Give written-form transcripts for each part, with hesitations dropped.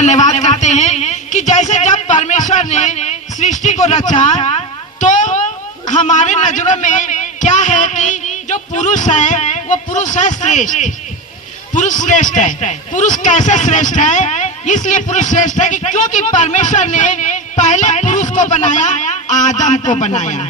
धन्यवाद करते हैं कि जैसे जब परमेश्वर ने सृष्टि को रचा तो हमारे नजरों में क्या है कि जो पुरुष है वो पुरुष है श्रेष्ठ, पुरुष श्रेष्ठ है। पुरुष कैसे श्रेष्ठ है? इसलिए पुरुष श्रेष्ठ है कि क्योंकि परमेश्वर ने पहले पुरुष को बनाया, आदम को बनाया।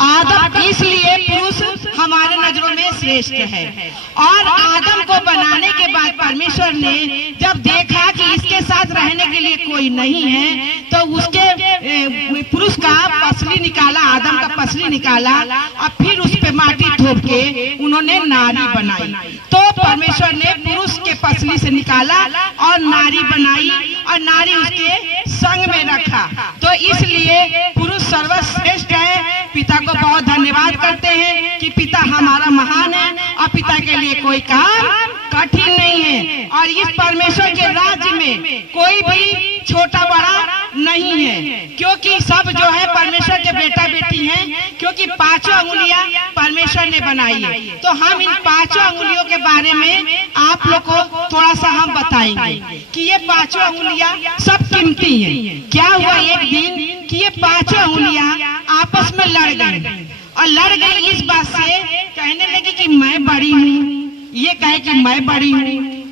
आदम, इसलिए पुरुष हमारे नजरों में श्रेष्ठ है। और आदम को बनाने के बाद परमेश्वर ने जब देखा कि इसके साथ रहने के लिए कोई नहीं है तो उसके पुरुष का पसली निकाला, आदम का पसली निकाला और फिर उस पे माटी ठोक के उन्होंने नारी बनाई। तो परमेश्वर ने पुरुष के पसली से निकाला और नारी बनाई और नारी उसके संग में रखा। तो इसलिए पुरुष सर्वश्रेष्ठ है। पिता को बहुत धन्यवाद करते हैं कि पिता हमारा महान है और पिता के लिए कोई काम कठिन नहीं है। और इस परमेश्वर के राज्य में कोई भी छोटा बड़ा नहीं है, क्योंकि सब जो है परमेश्वर के बेटा बेटी हैं, क्योंकि पांचों अंगुलियां परमेश्वर ने बनाई है। तो हम इन पांचों अंगुलियों के बारे में आप लोग को थोड़ा सा हम बताएंगे कि ये पांचों अंगुलियां सब कीमती हैं। क्या हुआ एक दिन कि ये पांचों अंगुलियां आपस में लड़ गई और लड़ गई इस बात से, कहने लगी कि मैं बड़ी हूँ, ये कहे कि मैं बड़ी हूँ,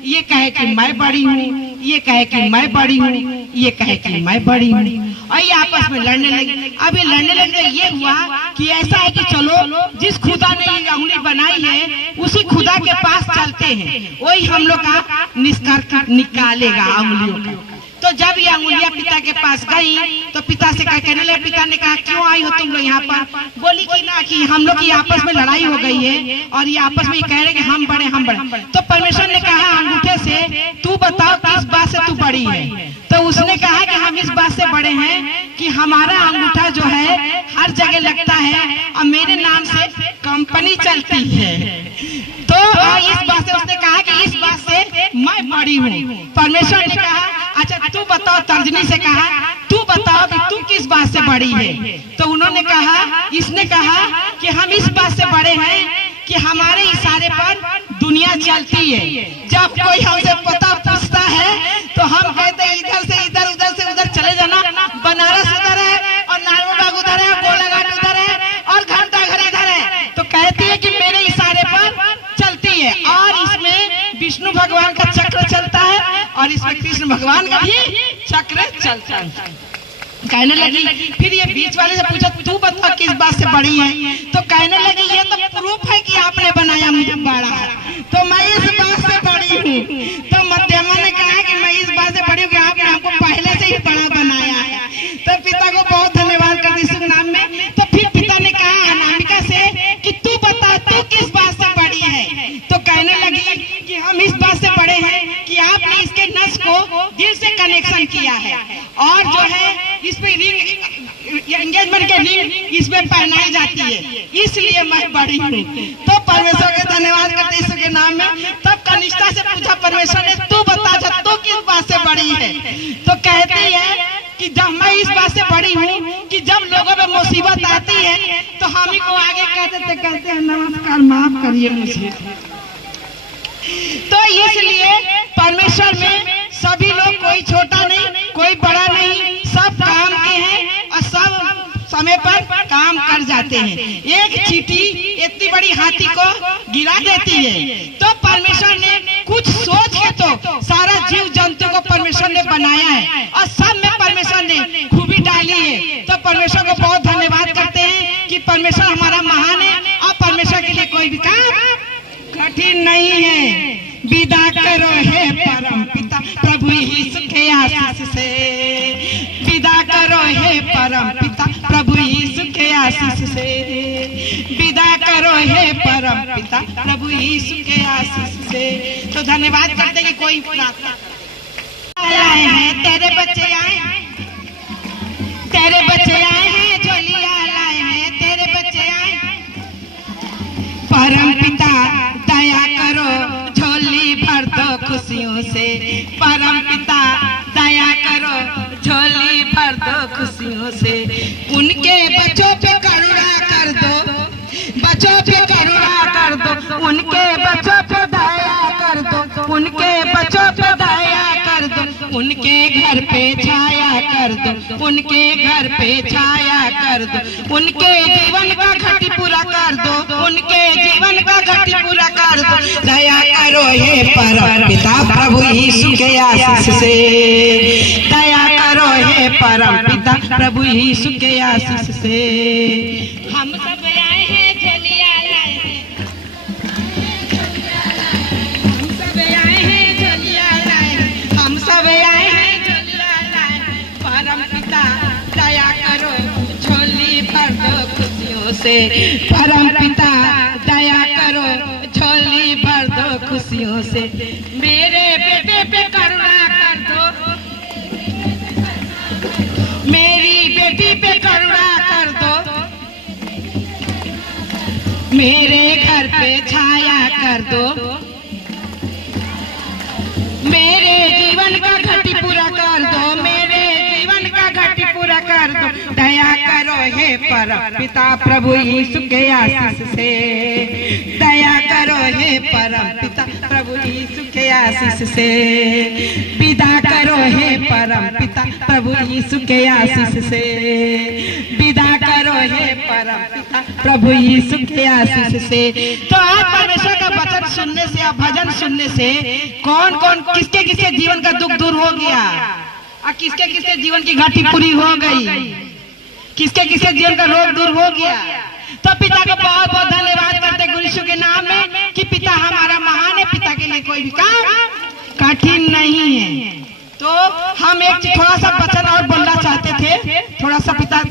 ये कहे कि मैं बड़ी हूँ, ये कहे कि मैं बड़ी हूँ, ये कहे कि मैं बड़ी हूँ, और ये आपस में लड़ने लगी। अब ये लड़ने लगे तो ये हुआ कि ऐसा है कि चलो जिस खुदा ने ये अंगुली बनाई है उसी खुदा के पास चलते हैं, वही हम लोग का निष्कर्ष निकालेगा अंगुलियों का। तो जब ये अंगुलियां पिता के पास गई तो पिता से कहने लगे, पिता ने कहा क्यों आई हो तुम लोग यहाँ पर? बोली कि ना कि हम लोग की आपस में लड़ाई हो गई है और ये आपस में ये कह रहे कि हम बड़े हम बड़े। तो परमेश्वर ने कहा अंगूठे से तू बताओ किस बात से तू बड़ी है? तो उसने कहा कि हम इस बात से बड़े हैं कि हमारा अंगूठा जो है हर जगह लगता है और मेरे नाम से कंपनी चलती है। तो इस बात से उसने कहा कि इस बात से मैं बड़ी हूँ। परमेश्वर ने कहा अच्छा तू बताओ, तर्जनी से कहा तू बताओ कि तू किस बात से बड़ी है? तो उन्होंने कहा, इसने कहा कि हम इस बात से बड़े हैं कि हमारे इशारे पर दुनिया चलती है। जब कोई हमसे पता पूछता है तो हम कहते हैं इधर से इधर, उधर से उधर चले जाना, बनारस उधर है और नारायणबाग उधर है, गोलाघाट उधर है और घंटा घर इधर है। तो कहती है कि मेरे इशारे पर चलती है। और इसमें विष्णु भगवान का चक्र चलता है और इसमें कृष्ण भगवान का भी चक्र चलता है। कहने लगी, फिर ये बीच वाले से पूछा तू बता किस बात से बड़ी है? तो कहने लगी ये तो प्रूफ है कि आपने बनाया मुझे बड़ा, तो मैं इस बात से बड़ी हूँ। तो मध्यमा ने कहा कि मैं इस बात से बड़ी हूँ कि आपने हमको पहले से ही बड़ा बनाया है। तो पिता को बहुत धन्यवाद करती शुभ नाम में। तो फिर पिता ने कहा अनामिका से कि तू बता तू किस बात से बड़ी है? तो कहने लगी कि हम इस बात से बड़े हैं कि आपने इसके नस को दिल से कनेक्शन किया है और जो है इसमें रिंग, एंगेजमेंट के रिंग इसमें पहनाई जाती है, इसलिए मैं बड़ी हूँ। तो परमेश्वर के धन्यवाद करते यीशु के नाम में। तब कनिष्ठा से पूछा परमेश्वर ने तू बता तू किस बात से बड़ी है? तो कहती है कि जब मैं इस बात से बड़ी हूँ कि जब लोगों पे मुसीबत आती है तो हम ही को आगे कहते हैं नमस्कार माफ करिए मुझे। तो इसलिए परमेश्वर में सभी लोग, कोई छोटा नहीं कोई बड़ा नहीं, सब काम के हैं और सब समय पर काम कर जाते हैं। एक चींटी इतनी बड़ी हाथी को गिरा देती है। तो परमेश्वर ने कुछ सोच के तो सारा जीव जंतु को परमेश्वर ने बनाया है और सब में परमेश्वर ने खूबी डाली है। तो परमेश्वर को बहुत धन्यवाद करते हैं कि परमेश्वर हमारा महान है और परमेश्वर के लिए कोई भी काम कठिन नहीं है। विदा करो हे परम पिता प्रभु यीशु के आशीष से, विदा करो हे परम पिता प्रभु यीशु के आशीष से, विदा करो हे परम पिता प्रभु यीशु के आशीष से। तो धन्यवाद करते कि कोई आए हैं तेरे बच्चे आए हैं, तेरे बच्चे आए हैं, झोलियां लाए हैं तेरे बच्चे आए हैं। परम पिता दया करो झोली भर दो खुशियों से, परम पिता दया करो झोली भर दो खुशियों से। उनके बच्चों पे करुणा कर दो, बच्चों पे करुणा कर दो, उनके बच्चों पे दया कर दो, उनके बच्चों पे दया उनके घर पे छाया कर दो, उनके घर पे छाया कर दो, उनके जीवन का घटी पूरा कर दो, उनके जीवन का घटी पूरा कर दो। दया करो हे परम पिता प्रभु यीशु के आशीष से, दया करो हे परम पिता प्रभु यीशु के आशीष से। हम सब आए हैं झोलिया लाए हैं, हम सब आए हैं झोलिया लाए हैं, हम सब आए हैं झोलिया लाए हैं। परम पिता दया करो झोली भर दो खुशियों से, परम पिता दया करो झोली भर दो खुशियों से। मेरे बेटे पे करुणा कर दो, मेरी बेटी पे करुणा कर दो, मेरे घर पे छाया कर दो, मेरे जीवन का घटी पूरा कर दो, मेरे जीवन का घटी पूरा कर दो। दया करो हे परम पिता प्रभु यीशु के आशीष से, दया करो हे परम पिता प्रभु यीशु के आशीष से। विदा करो हे परम पिता प्रभु यीशु के आशीष से, विदा करो हे परम पिता प्रभु यीशु के आशीष से। तो आज परमेश्वर का वचन सुनने से या भजन सुनने से कौन कौन किसके किसके जीवन का दुख दूर हो गया और किसके किसके जीवन की घाटी पूरी हो गई, किसके किसके जीवन का रोग दूर हो गया। तो पिता को बहुत बहुत धन्यवाद करते गुरु यीशु के नाम में कि पिता हमारा महान है, पिता के लिए कोई भी काम कठिन नहीं है। तो हम एक थोड़ा सा वचन और बोलना चाहते थे, थोड़ा सा पिता